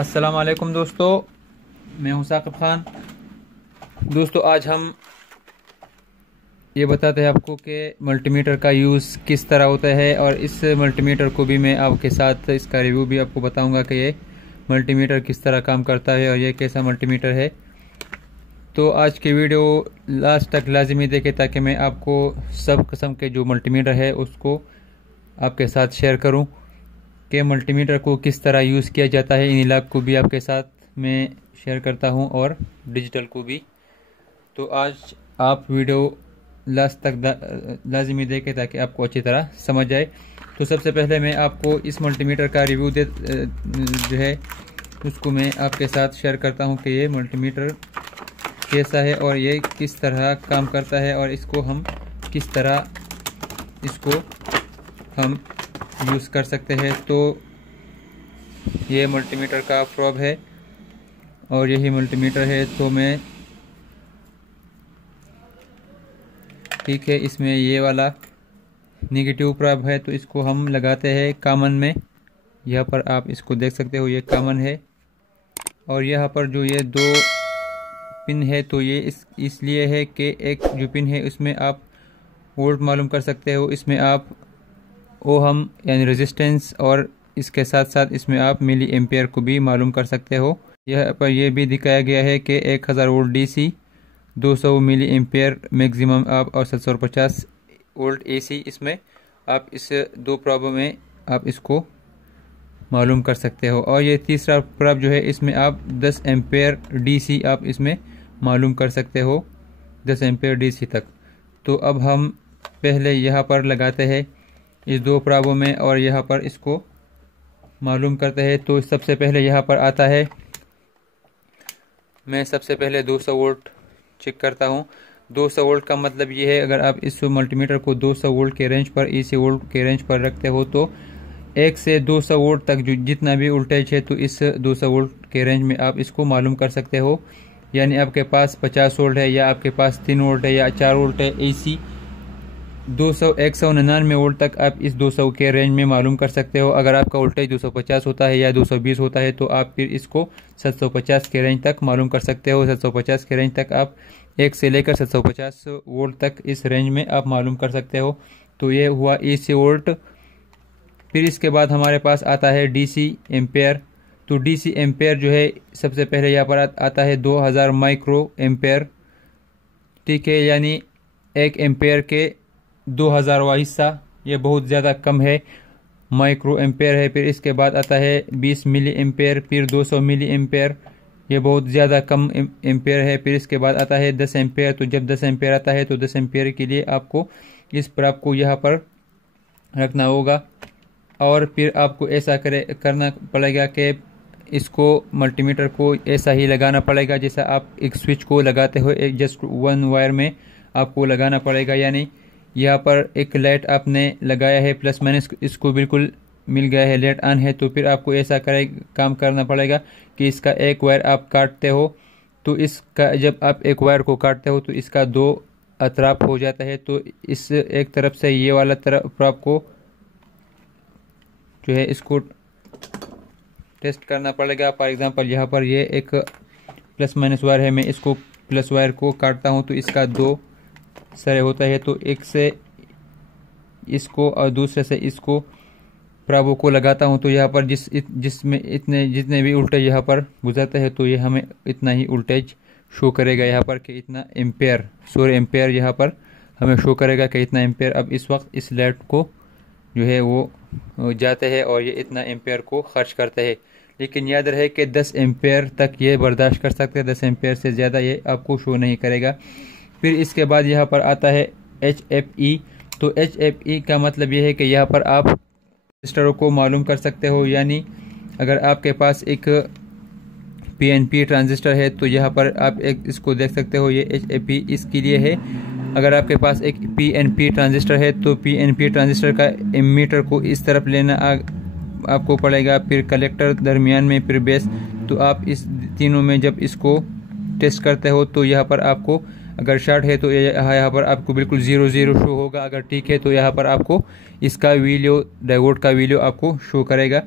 अस्सलाम वालेकुम दोस्तों, मैं हूं साकिब खान। दोस्तों आज हम ये बताते हैं आपको कि मल्टीमीटर का यूज़ किस तरह होता है, और इस मल्टीमीटर को भी मैं आपके साथ इसका रिव्यू भी आपको बताऊंगा कि ये मल्टीमीटर किस तरह काम करता है और ये कैसा मल्टीमीटर है। तो आज की वीडियो लास्ट तक लाजमी देखें ताकि मैं आपको सब किस्म के जो मल्टीमीटर है उसको आपके साथ शेयर करूं कि मल्टीमीटर को किस तरह यूज़ किया जाता है। इन लैब को भी आपके साथ मैं शेयर करता हूं और डिजिटल को भी। तो आज आप वीडियो लास्ट तक लाजमी देखें ताकि आपको अच्छी तरह समझ आए। तो सबसे पहले मैं आपको इस मल्टीमीटर का रिव्यू जो है उसको मैं आपके साथ शेयर करता हूं कि ये मल्टीमीटर कैसा है और ये किस तरह काम करता है और इसको हम किस तरह हम यूज़ कर सकते हैं। तो ये मल्टीमीटर का प्रोब है और यही मल्टीमीटर है। तो मैं ठीक है, इसमें ये वाला नेगेटिव प्रोब है तो इसको हम लगाते हैं कॉमन में। यहाँ पर आप इसको देख सकते हो, ये कॉमन है। और यहाँ पर जो ये दो पिन है तो ये इसलिए है कि एक जो पिन है उसमें आप वोल्ट मालूम कर सकते हो, इसमें आप ओहम यानी रेजिस्टेंस, और इसके साथ साथ इसमें आप मिली एम्पेयर को भी मालूम कर सकते हो। यह पर यह भी दिखाया गया है कि 1000 volt DC, 200 milliampere maximum आप, और 750 वोल्ट एसी। इसमें आप इस दो प्रॉब में आप इसको मालूम कर सकते हो। और ये तीसरा प्रॉब जो है इसमें आप 10 एम्पेयर डीसी आप इसमें मालूम कर सकते हो, 10 एम्पेयर डीसी तक। तो अब हम पहले यहाँ पर लगाते हैं इस दो प्रॉबों में और यहाँ पर इसको मालूम करते हैं। तो सबसे पहले यहाँ पर आता है, मैं सबसे पहले 200 वोल्ट चेक करता हूँ। 200 वोल्ट का मतलब ये है, अगर आप इस मल्टीमीटर को 200 वोल्ट के रेंज पर, एसी वोल्ट के रेंज पर रखते हो तो 1 से 200 वोल्ट तक जो जितना भी वोल्टेज है तो इस 200 वोल्ट के रेंज में आप इसको मालूम कर सकते हो। यानी आपके पास 50 वोल्ट है या आपके पास 3 वोल्ट है या 4 वोल्ट है एसी, 199 वोल्ट तक आप इस 200 के रेंज में मालूम कर सकते हो। अगर आपका वोल्टेज 250 होता है या 220 होता है तो आप फिर इसको 750 के रेंज तक मालूम कर सकते हो। 750 के रेंज तक आप 1 से लेकर 750 वोल्ट तक इस रेंज में आप मालूम कर सकते हो। तो ये हुआ एसी वोल्ट। फिर इसके बाद हमारे पास आता है डीसी एम्पेयर। तो डीसी एम्पेयर जो है सबसे पहले यहाँ पर आता है 2000 माइक्रो एम्पेयर, ठीक है, यानी 1 एम्पेयर के 2000वां हिस्सा, ये बहुत ज़्यादा कम है, माइक्रो एम्पेयर है। फिर इसके बाद आता है 20 मिली एम्पेयर, फिर 200 मिली एम्पेयर, ये बहुत ज़्यादा कम एम्पेयर है। फिर इसके बाद आता है 10 एम्पेयर। तो जब 10 एम्पेयर आता है तो 10 एम्पेयर के लिए आपको इस प्रॉब को यहाँ पर रखना होगा। और फिर आपको ऐसा करना पड़ेगा कि इसको मल्टीमीटर को ऐसा ही लगाना पड़ेगा जैसा आप एक स्विच को लगाते हो, एक जस्ट 1 वायर में आपको लगाना पड़ेगा। यानी यहाँ पर एक लाइट आपने लगाया है प्लस माइनस, इसको बिल्कुल मिल गया है, लाइट ऑन है। तो फिर आपको ऐसा काम करना पड़ेगा कि इसका एक वायर आप काटते हो तो इसका, जब आप एक वायर को काटते हो तो इसका 2 अतराफ हो जाता है। तो इस एक तरफ से ये वाला तरफ आपको जो है इसको टेस्ट करना पड़ेगा। फॉर एग्जांपल यहाँ पर ये एक प्लस माइनस वायर है, मैं इसको प्लस वायर को काटता हूँ तो इसका 2 सरे होता है। तो एक से इसको और दूसरे से इसको प्रॉबों को लगाता हूँ तो यहाँ पर जिसमें जितने भी वोल्टेज यहाँ पर गुजरते हैं तो ये हमें इतना ही वोल्टेज शो करेगा यहाँ पर कि इतना एम्पेयर, 100 एम्पेयर यहाँ पर हमें शो करेगा कि इतना एम्पेयर अब इस वक्त इस लाइट को जो है वो जाते हैं और ये इतना एम्पेयर को खर्च करते हैं। लेकिन याद रहे कि 10 एम्पेयर तक ये बर्दाश्त कर सकते हैं, 10 एम्पेयर से ज़्यादा ये आपको शो नहीं करेगा। फिर इसके बाद यहाँ पर आता है HFE। तो HFE का मतलब ये है कि यहाँ पर आप रजिस्टरों को मालूम कर सकते हो। यानी अगर आपके पास एक PNP ट्रांजिस्टर है तो यहाँ पर आप एक इसको देख सकते हो, ये HFE इसके लिए है। अगर आपके पास एक PNP ट्रांजिस्टर है तो PNP ट्रांजिस्टर का एमीटर को इस तरफ लेना आपको पड़ेगा, फिर कलेक्टर दरमियान में, फिर बेस। तो आप इस तीनों में जब इसको टेस्ट करते हो तो यहाँ पर आपको अगर शॉर्ट है तो यहाँ पर आपको बिल्कुल 0 शो होगा, अगर ठीक है तो यहाँ पर आपको इसका वैल्यू, डायोड का वैल्यू आपको शो करेगा।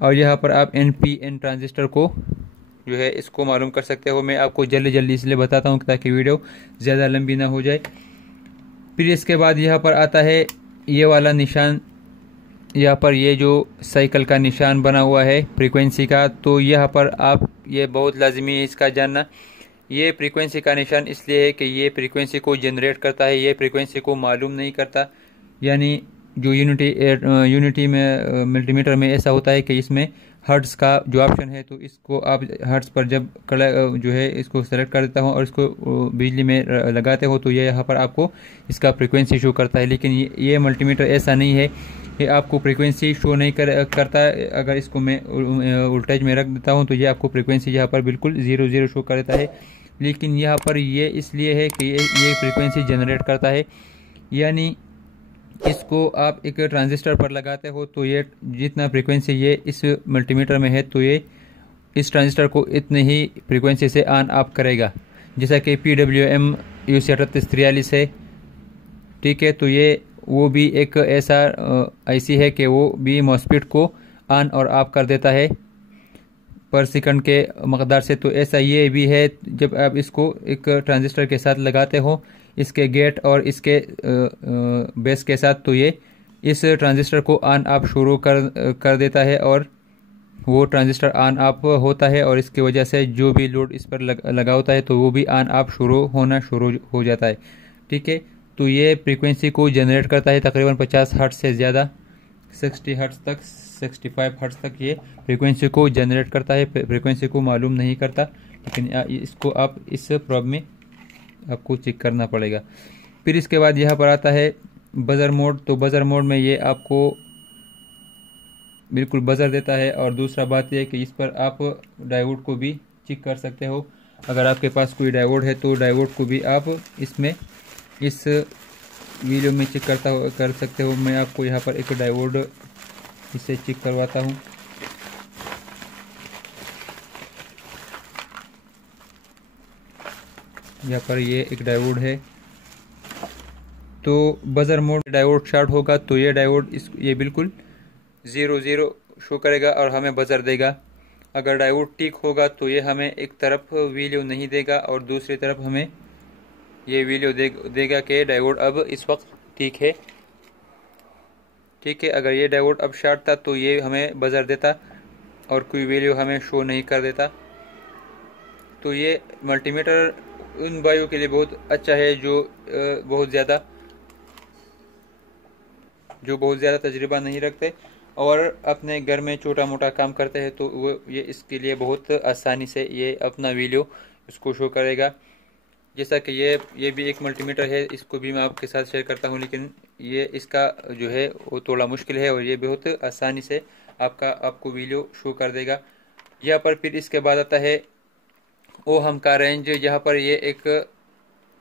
और यहाँ पर आप NPN ट्रांजिस्टर को जो है इसको मालूम कर सकते हो। मैं आपको जल्दी जल्दी इसलिए बताता हूँ ताकि वीडियो ज़्यादा लंबी ना हो जाए। फिर इसके बाद यहाँ पर आता है ये वाला निशान, यहाँ पर ये जो साइकिल का निशान बना हुआ है फ्रीक्वेंसी का, तो यहाँ पर आप ये बहुत लाजमी है इसका जानना। ये फ्रीक्वेंसी का निशान इसलिए है कि ये फ्रीक्वेंसी को जनरेट करता है, ये फ्रीक्वेंसी को मालूम नहीं करता। यानी जो यूनिटी में मल्टीमीटर में ऐसा होता है कि इसमें हर्ट्ज़ का जो ऑप्शन है, तो इसको आप हर्ट्ज़ पर जब जो है इसको सेलेक्ट कर देता हूँ और इसको बिजली में लगाते हो तो ये यहाँ पर आपको इसका फ्रीक्वेंसी शो करता है। लेकिन ये मल्टीमीटर ऐसा नहीं है, ये आपको फ्रीक्वेंसी शो नहीं करता। अगर इसको मैं वोल्टेज में रख देता हूँ तो ये आपको फ्रीक्वेंसी यहाँ पर बिल्कुल 0 शो करता है। लेकिन यहाँ पर ये इसलिए है कि ये फ्रीक्वेंसी जनरेट करता है। यानी इसको आप एक ट्रांजिस्टर पर लगाते हो तो ये जितना फ्रीक्वेंसी ये इस मल्टीमीटर में है तो ये इस ट्रांजिस्टर को इतनी ही फ्रीक्वेंसी से ऑन ऑफ करेगा। जैसा कि PWM UC3843 है, ठीक है। तो ये वो भी एक ऐसा IC है कि वो भी मॉस्फेट को ऑन और ऑफ कर देता है पर सेकंड के मकदार से। तो ऐसा ये भी है, जब आप इसको एक ट्रांजिस्टर के साथ लगाते हो इसके गेट और इसके बेस के साथ, तो ये इस ट्रांजिस्टर को ऑन ऑफ शुरू कर देता है और वो ट्रांजिस्टर ऑन ऑफ होता है और इसकी वजह से जो भी लोड इस पर लगा होता है तो वो भी ऑन ऑफ शुरू हो जाता है, ठीक है। तो ये फ्रीक्वेंसी को जनरेट करता है तकरीबन 50 हर्ट्ज से ज़्यादा, 60 हर्ट्ज तक, 65 हर्ट्ज तक ये फ्रीक्वेंसी को जनरेट करता है। फ्रीक्वेंसी को मालूम नहीं करता, लेकिन इसको आप इस प्रोब में आपको चेक करना पड़ेगा। फिर इसके बाद यहाँ पर आता है बजर मोड। तो बजर मोड में ये आपको बिल्कुल बजर देता है। और दूसरा बात यह है कि इस पर आप डायोड को भी चेक कर सकते हो। अगर आपके पास कोई डायोड है तो डायोड को भी आप इसमें इस वीडियो में चेक कर सकते हो। मैं आपको यहाँ पर एक डायोड इसे चेक करवाता हूँ। यहाँ पर ये एक डायोड है। तो बजर मोड डायोड शॉर्ट होगा तो ये डायोड ये बिल्कुल 0 शो करेगा और हमें बजर देगा। अगर डायोड ठीक होगा तो ये हमें एक तरफ वैल्यू नहीं देगा और दूसरी तरफ हमें ये वैल्यू देगा कि डायोड अब इस वक्त ठीक है, ठीक है। अगर ये डायोड अब शॉर्ट था तो ये हमें बजर देता और कोई वैल्यू हमें शो नहीं कर देता। तो ये मल्टीमीटर उन भाइयों के लिए बहुत अच्छा है जो बहुत ज़्यादा तजुर्बा नहीं रखते और अपने घर में छोटा मोटा काम करते हैं, तो वो ये इसके लिए बहुत आसानी से ये अपना वैल्यू इसको शो करेगा। जैसा कि ये भी एक मल्टीमीटर है, इसको भी मैं आपके साथ शेयर करता हूँ, लेकिन ये इसका जो है वो थोड़ा मुश्किल है और ये बहुत आसानी से आपको वैल्यू शो कर देगा। यहाँ पर फिर इसके बाद आता है ओहम का रेंज। यहाँ पर ये एक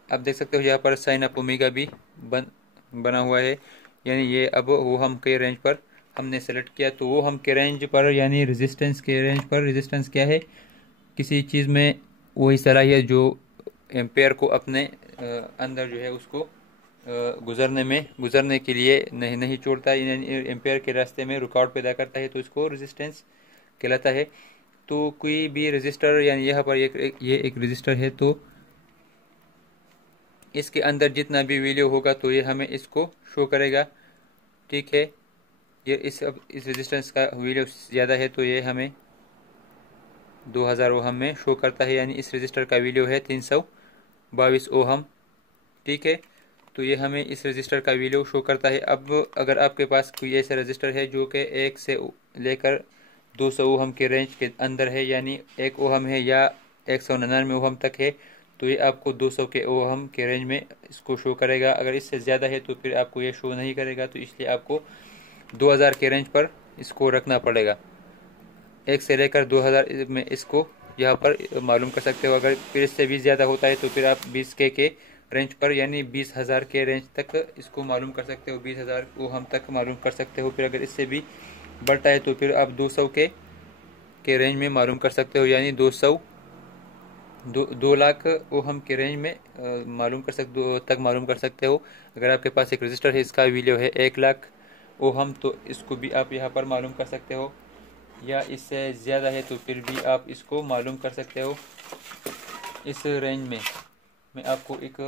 आप देख सकते हो, यहाँ पर साइन ऑफ ओमेगा भी बना हुआ है। यानी ये अब ओहम के रेंज पर हमने सेलेक्ट किया। तो ओहम के रेंज पर यानी रेजिस्टेंस के रेंज पर, रेजिस्टेंस क्या है, किसी चीज़ में वही सलाहियत जो एम्पेयर को अपने अंदर जो है उसको गुजरने के लिए नहीं छोड़ता, एम्पेयर के रास्ते में रुकावट पैदा करता है, तो इसको रेजिस्टेंस कहलाता है। तो कोई भी रजिस्टर, यानी यहाँ पर ये एक रजिस्टर है, तो इसके अंदर जितना भी वैल्यू होगा तो ये हमें इसको शो करेगा, ठीक है। ये इस रेजिस्टेंस का वैल्यू ज़्यादा है तो ये हमें 2000 ओहम में शो करता है। यानी इस रजिस्टर का वैल्यू है 322 ओहम, ठीक है। तो ये हमें इस रजिस्टर का वैल्यू शो करता है। अब अगर आपके पास कोई ऐसा रजिस्टर है जो कि 1 से लेकर 200 ओहम के रेंज के अंदर है, यानी 1 ओहम है या 199 ओहम तक है, तो ये आपको 200 के ओहम के रेंज में इसको शो करेगा। अगर इससे ज़्यादा है तो फिर आपको ये शो नहीं करेगा। तो इसलिए आपको 2000 के रेंज पर इसको रखना पड़ेगा। 1 से लेकर 2000 में इसको यहाँ पर मालूम कर सकते हो। अगर फिर इससे भी ज़्यादा होता है तो फिर आप 20K के रेंज पर यानी 20,000 के रेंज तक इसको मालूम कर सकते हो, 20,000 ओहम तक मालूम कर सकते हो। फिर अगर इससे भी बढ़ता है तो फिर आप 200 के रेंज में मालूम कर सकते हो, यानी 2 लाख ओहम के रेंज में मालूम कर सकते हो। अगर आपके पास एक रजिस्टर है, इसका वैल्यू है 1 लाख ओहम, तो इसको भी आप यहाँ पर मालूम कर सकते हो। या इससे ज़्यादा है तो फिर भी आप इसको मालूम कर सकते हो। इस रेंज में मैं आपको एक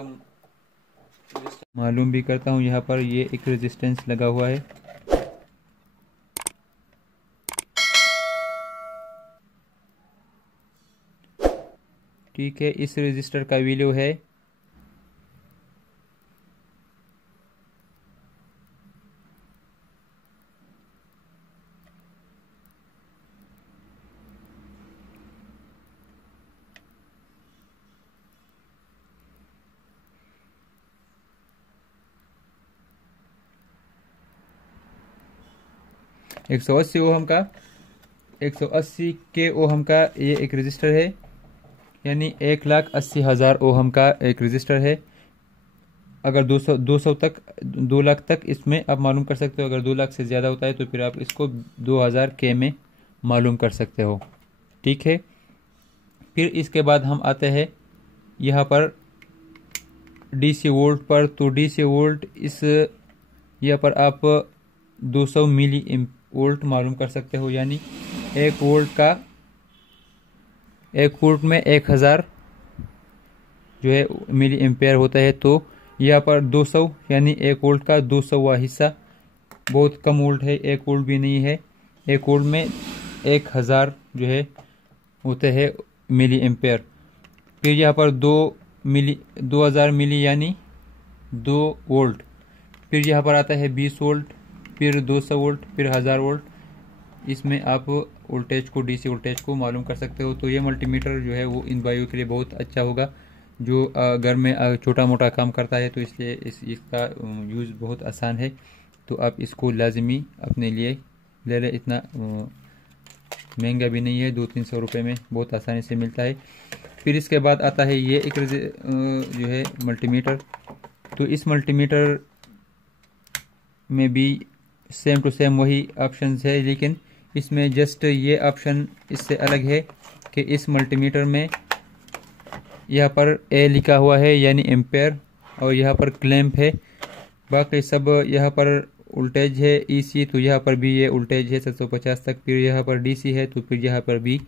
मालूम भी करता हूँ। यहाँ पर ये एक रेजिस्टेंस लगा हुआ है, ठीक है। इस रजिस्टर का वैल्यू है 180 ओहम का, 180 के ओहम का ये एक रजिस्टर है, यानी 1,80,000 ओहम का एक रजिस्टर है। अगर 200 तक 2 लाख तक इसमें आप मालूम कर सकते हो। अगर 2 लाख से ज़्यादा होता है तो फिर आप इसको 2000 के में मालूम कर सकते हो, ठीक है। फिर इसके बाद हम आते हैं यहाँ पर डीसी वोल्ट पर। तो डीसी वोल्ट इस यहाँ पर आप 200 मिली वोल्ट मालूम कर सकते हो, यानी 1 वोल्ट में 1000 जो है मिली एम्पेयर होता है। तो यहाँ पर 200 यानी 1 वोल्ट का 200वां हिस्सा, बहुत कम वोल्ट है, 1 वोल्ट भी नहीं है। 1 वोल्ट में 1000 जो है होते हैं मिली एम्पेयर। फिर यहाँ पर 2000 मिली यानी 2 वोल्ट। फिर यहाँ पर आता है 20 वोल्ट, फिर 200 वोल्ट, फिर 1000 वोल्ट। इसमें आप वोल्टेज को, डीसी वोल्टेज को मालूम कर सकते हो। तो ये मल्टीमीटर जो है वो इन भाइयों के लिए बहुत अच्छा होगा जो घर में छोटा मोटा काम करता है, तो इसलिए इसका यूज़ बहुत आसान है। तो आप इसको लाजमी अपने लिए ले लें। इतना महंगा भी नहीं है, 200-300 रुपये में बहुत आसानी से मिलता है। फिर इसके बाद आता है ये एक जो है मल्टीमीटर। तो इस मल्टीमीटर में भी सेम टू सेम वही ऑप्शंस है, लेकिन इसमें जस्ट ये ऑप्शन इससे अलग है कि इस मल्टीमीटर में यहाँ पर ए लिखा हुआ है यानी एम्पेयर, और यहाँ पर क्लैंप है। बाकी सब यहाँ पर वोल्टेज है ईसी, तो यहाँ पर भी ये वोल्टेज है 750 तक। फिर यहाँ पर डीसी है, तो फिर यहाँ पर भी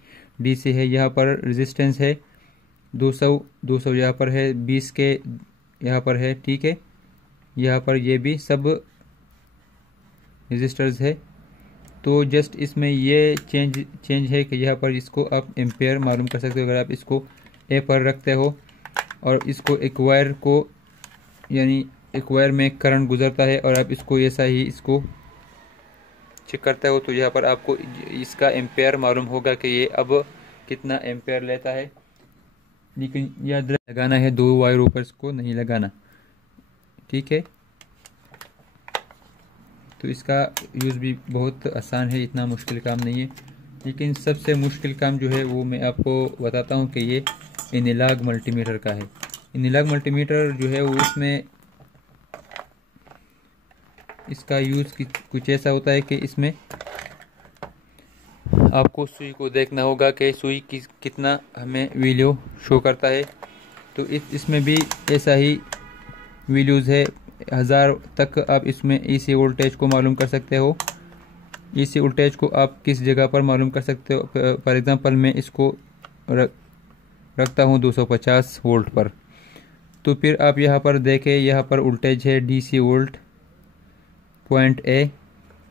डीसी है। यहाँ पर रेजिस्टेंस है 200 यहाँ पर है, 20 के यहाँ पर है, ठीक है। यहाँ पर ये भी सब रजिस्टर्स है। तो जस्ट इसमें ये चेंज है कि यहाँ पर इसको आप एम्पेयर मालूम कर सकते हो। अगर आप इसको ए पर रखते हो और इसको एक वायर को, यानी एक वायर में करंट गुजरता है और आप इसको ऐसा ही इसको चेक करते हो, तो यहाँ पर आपको इसका एम्पेयर मालूम होगा कि ये अब कितना एम्पेयर लेता है। लेकिन याद लगाना है 2 वायर ऊपर इसको नहीं लगाना, ठीक है। तो इसका यूज़ भी बहुत आसान है, इतना मुश्किल काम नहीं है। लेकिन सबसे मुश्किल काम जो है वो मैं आपको बताता हूँ कि ये एनालॉग मल्टीमीटर का है। एनालॉग मल्टीमीटर जो है वो उसमें इसका यूज़ कुछ ऐसा होता है कि इसमें आपको सुई को देखना होगा कि सुई कितना हमें वैल्यू शो करता है। तो इसमें भी ऐसा ही वैल्यूज़ है। 1000 तक आप इसमें एसी वोल्टेज को मालूम कर सकते हो। एसी वोल्टेज को आप किस जगह पर मालूम कर सकते हो। फॉर एग्ज़ाम्पल मैं इसको रखता हूँ 250 वोल्ट पर। तो फिर आप यहाँ पर देखें, यहाँ पर वोल्टेज है डीसी वोल्ट पॉइंट ए,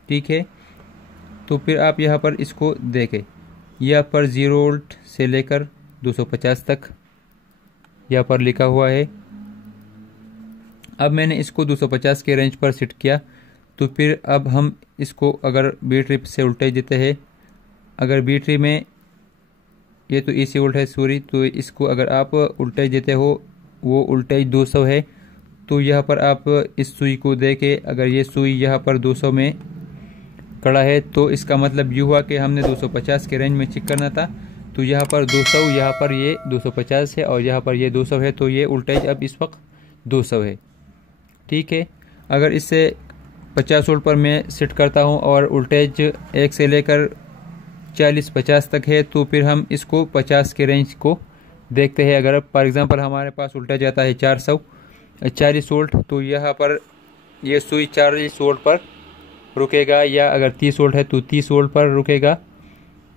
ठीक है। तो फिर आप यहाँ पर इसको देखें, यहाँ पर 0 वोल्ट से लेकर 250 तक यहाँ पर लिखा हुआ है। अब मैंने इसको 250 के रेंज पर सेट किया। तो फिर अब हम इसको अगर बैटरी से वोल्टेज देते हैं, अगर बैटरी में ये तो एसी वोल्ट है सॉरी, तो इसको अगर आप वोल्टेज देते हो वो वोल्टेज 200 है। तो यहाँ पर आप इस सुई को देके, अगर ये सुई यहाँ पर 200 में खड़ा है तो इसका मतलब ये हुआ कि हमने 250 के रेंज में चेक करना था। तो यहाँ पर 200, यहाँ पर ये 250 है और यहाँ पर ये 200 है। तो ये वोल्टेज अब इस वक्त 200 है, ठीक है। अगर इससे 50 वोल्ट पर मैं सेट करता हूँ और वोल्टेज 1 से लेकर 40-50 तक है, तो फिर हम इसको 50 के रेंज को देखते हैं। अगर फॉर एग्जांपल हमारे पास वोल्टेज आता है 40 वोल्ट, तो यहाँ पर ये सुई 40 वोल्ट पर रुकेगा, या अगर 30 वोल्ट है तो 30 वोल्ट पर रुकेगा।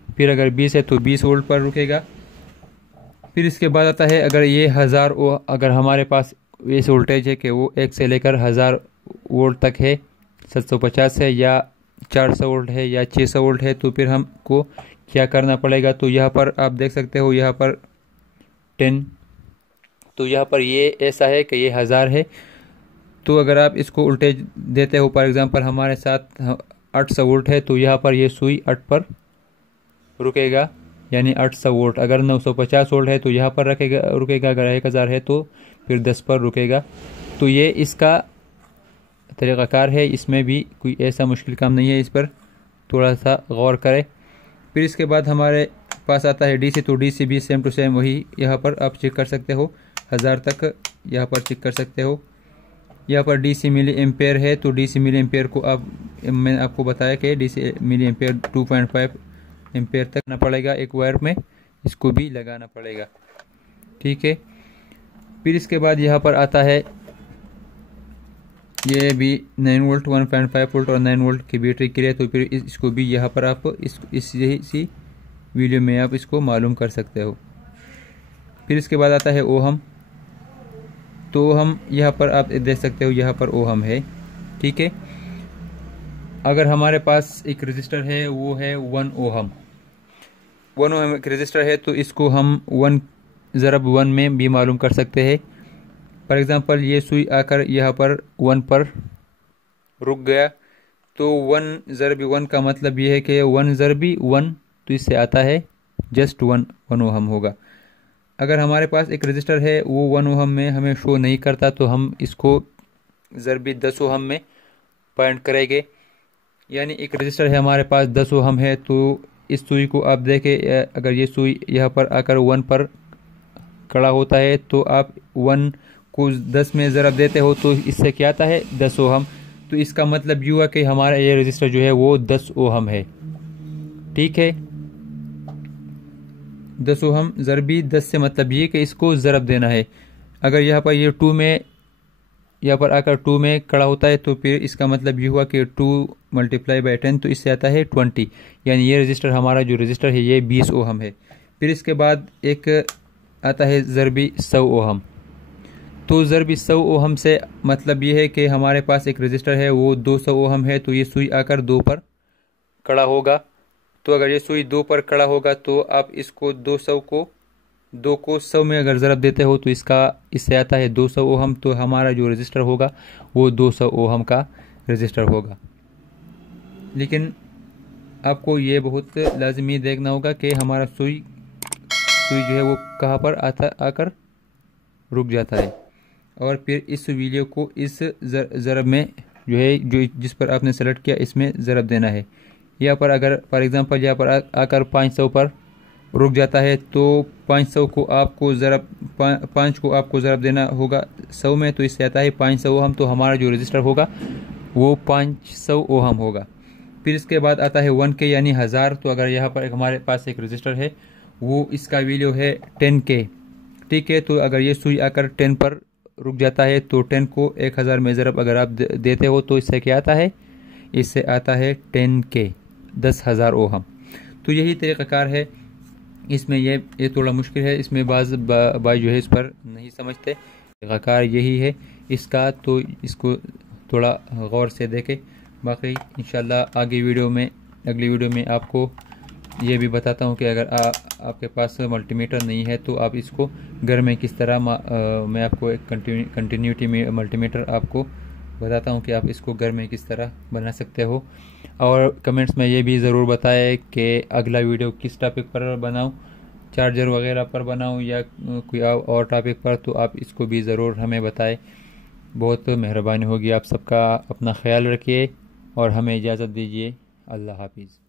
फिर अगर 20 है तो 20 वोल्ट पर रुकेगा। फिर इसके बाद आता है अगर ये 1000 अगर हमारे पास इस वोल्टेज है कि वो 1 से लेकर 1000 वोल्ट तक है, 750 है या 400 वोल्ट है या 600 वोल्ट है, तो फिर हमको क्या करना पड़ेगा। तो यहाँ पर आप देख सकते हो यहाँ पर 10, तो यहाँ पर ये ऐसा है कि ये 1000 है। तो अगर आप इसको उल्टे देते हो, फॉर एग्ज़ाम्पल हमारे साथ 800 वोल्ट है, तो यहाँ पर ये सुई 8 पर रुकेगा यानी 800 वोल्ट। अगर 950 वोल्ट है तो यहाँ पर रुकेगा। अगर 1000 है तो फिर 10 पर रुकेगा। तो ये इसका तरीक़ाकार है, इसमें भी कोई ऐसा मुश्किल काम नहीं है, इस पर थोड़ा सा गौर करें। फिर इसके बाद हमारे पास आता है डीसी, तो डीसी भी सेम टू सेम वही यहाँ पर आप चेक कर सकते हो, 1000 तक यहाँ पर चेक कर सकते हो। यहाँ पर डीसी मिली एम्पेयर है, तो डीसी मिली एम्पेयर को मैंने आपको बताया कि डीसी मिली एम्पेयर 2.5 एम्पेयर तक ना पड़ेगा, एक वायर में इसको भी लगाना पड़ेगा, ठीक है। फिर इसके बाद यहाँ पर आता है ये भी 9 वोल्ट, 1.5 वोल्ट और 9 वोल्ट की बैटरी के लिए। तो फिर इसको भी यहाँ पर आप इसी वीडियो में आप इसको मालूम कर सकते हो। फिर इसके बाद आता है ओहम, तो हम यहाँ पर आप देख सकते हो यहाँ पर ओहम है, ठीक है। अगर हमारे पास एक रजिस्टर है वो है 1 ओहम, 1 ओहम एक रजिस्टर है, तो इसको हम 1 ज़रब 1 में भी मालूम कर सकते हैं। फॉर एग्ज़ाम्पल ये सुई आकर यहाँ पर 1 पर रुक गया, तो 1 ज़रबी 1 का मतलब ये है कि 1 ज़रबी 1, तो इससे आता है जस्ट 1 ओहम होगा। अगर हमारे पास एक रजिस्टर है वो 1 ओहम में हमें शो नहीं करता, तो हम इसको ज़रबी 10 ओहम में पॉइंट करेंगे। यानी एक रजिस्टर है हमारे पास 10 ओहम है, तो इस सुई को आप देखें, अगर ये सुई यहाँ पर आकर 1 पर खड़ा होता है, तो आप 1 को 10 में ज़रब देते हो, तो इससे क्या आता है 10 ओहम। तो इसका मतलब ये हुआ कि हमारा ये रजिस्टर जो है वो 10 ओहम है, ठीक है। 10 ओहम ज़रबी 10 से मतलब ये कि इसको ज़रब देना है। अगर यहाँ पर ये 2 में यहाँ पर आकर 2 में खड़ा होता है, तो फिर इसका मतलब ये हुआ कि 2 × 10, तो इससे आता है 20, यानी ये रजिस्टर हमारा जो रजिस्टर है ये 20 ओहम है। फिर इसके बाद एक आता है ज़रबी 100 ओहम, तो ज़रबी 100 ओहम से मतलब ये है कि हमारे पास एक रजिस्टर है वो 200 ओहम है, तो ये सुई आकर 2 पर खड़ा होगा। तो अगर ये सुई 2 पर खड़ा होगा, तो आप इसको 200 को 2 को 100 में अगर ज़रब देते हो, तो इससे आता है 200 ओहम। तो हमारा जो रजिस्टर होगा वो 200 ओहम का रजिस्टर होगा। लेकिन आपको ये बहुत लाजमी देखना होगा कि हमारा सुई जो है वो कहाँ पर आकर रुक जाता है। और फिर इस वीडियो को इस ज़रब में जो है जिस पर आपने सेलेक्ट किया इसमें ज़रब देना है। यहाँ पर अगर फॉर एग्ज़ाम्पल यहाँ पर आकर 500 पर रुक जाता है, तो 500 को आपको ज़रब 5 को आपको ज़रब देना होगा 100 में, तो इससे आता है 500 ओहम। तो हमारा जो रजिस्टर होगा वो 500 ओहम होगा। फिर इसके बाद आता है 1K यानी 1000। तो अगर यहाँ पर हमारे पास एक रजिस्टर है वो इसका वैल्यू है 10K, ठीक है। तो अगर ये सुई आकर 10 पर रुक जाता है, तो 10 को 1000 में ज़रब अगर आप देते हो, तो इससे क्या आता है, इससे आता है 10K 10,000 ओहम। तो यही तरीक़ाकार है। इसमें ये थोड़ा मुश्किल है, इसमें बाज़ जो है इस पर नहीं समझते। तरीक़ाकार यही है इसका, तो इसको थोड़ा गौर से देखें। बाकी इंशाल्लाह अगली वीडियो में आपको ये भी बताता हूँ कि अगर आपके पास मल्टीमीटर नहीं है, तो आप इसको घर में किस तरह मैं आपको एक कंटिन्यूटी में मल्टीमीटर आपको बताता हूँ कि आप इसको घर में किस तरह बना सकते हो। और कमेंट्स में ये भी ज़रूर बताएं कि अगला वीडियो किस टॉपिक पर बनाऊँ, चार्जर वगैरह पर बनाऊँ या कोई और टॉपिक पर, तो आप इसको भी ज़रूर हमें बताएं। बहुत मेहरबानी होगी आप सबका। अपना ख्याल रखिए और हमें इजाज़त दीजिए। अल्लाह हाफिज़।